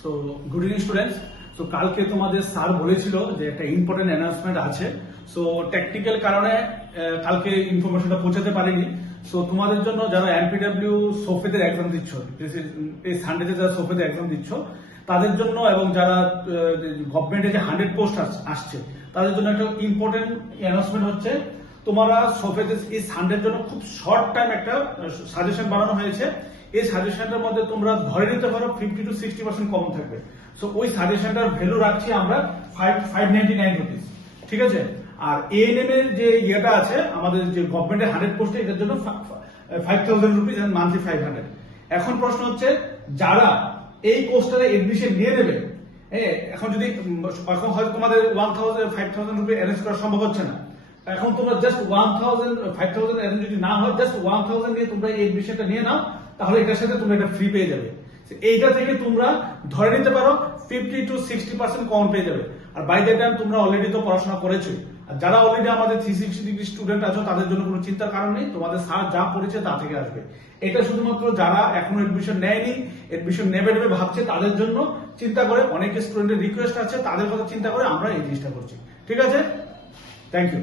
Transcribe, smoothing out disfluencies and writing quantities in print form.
So good evening students. So কালকে তোমাদের sir বলেছিল যে একটা ইম্পর্টেন্ট অ্যানাউন্সমেন্ট আছে। সো টেকনিক্যাল কারণে কালকে ইনফরমেশনটা পৌঁছাতে পারিনি। সো তোমাদের জন্য যারা এমপিডব্লিউ সোফেদের এক্সাম দিচ্ছ, এই সানডেতে যারা সোফেদের এক্সাম দিচ্ছ তাদের জন্য, এবং যারা গভর্নমেন্টে যে 100 পোস্ট আসছে তাদের জন্য একটা ইম্পর্টেন্ট অ্যানাউন্সমেন্ট হচ্ছে। তোমরা সোফেদের এই সানডের জন্য খুব শর্ট টাইম একটা সাজেশন বানানো হয়েছে। এই সাজেশনটার মধ্যে তোমরা ধরে নিতে পারো 50 to 60% কম থাকবে। সো ওই সাজেশনটার ভ্যালু রাখছি আমরা 599 রুপিস, ঠিক আছে। আর এএনএম এর যে ইয়েটা আছে আমাদের যে গভর্নমেন্টের 100 পোস্টে, এটার জন্য 5000 রুপিস এন্ড মান্থলি 500। এখন প্রশ্ন হচ্ছে যারা এই কোর্সটাতে এডমিশন নিয়ে নেবে, এখন যদি এখন হয়তো তোমাদের 5000 রুপি অ্যারেঞ্জ করা সম্ভব হচ্ছে না, এখন তোমরা জাস্ট 5000 অ্যারেঞ্জ যদি না হয়, জাস্ট 1000 নিয়ে তোমরা এই এডমিশনটা নিয়ে নাও, তাহলে এটার সাথে তোমরা এটা ফ্রি পেয়ে যাবে। এইটা থেকে তোমরা ধরে নিতে পারো 50 to 60% কম পেয়ে যাবে। আর বাই দ্য টাইম তোমরা অলরেডি তো পড়াশোনা করেছো। আর যারা অলরেডি আমাদের 360 ডিগ্রি স্টুডেন্ট আছো তাদের জন্য কোনো চিন্তার কারণ নেই, তোমাদের স্যার যা পড়েছে তা থেকে আসবে। এটা শুধুমাত্র যারা এখনো এডমিশন নেয়নি, এডমিশন নেবে ভাবছে তাদের জন্য চিন্তা করে, অনেক স্টুডেন্টের রিকোয়েস্ট আছে, তাদের কথা চিন্তা করে আমরা এই জিনিসটা করছি। ঠিক আছে, থ্যাংক ইউ।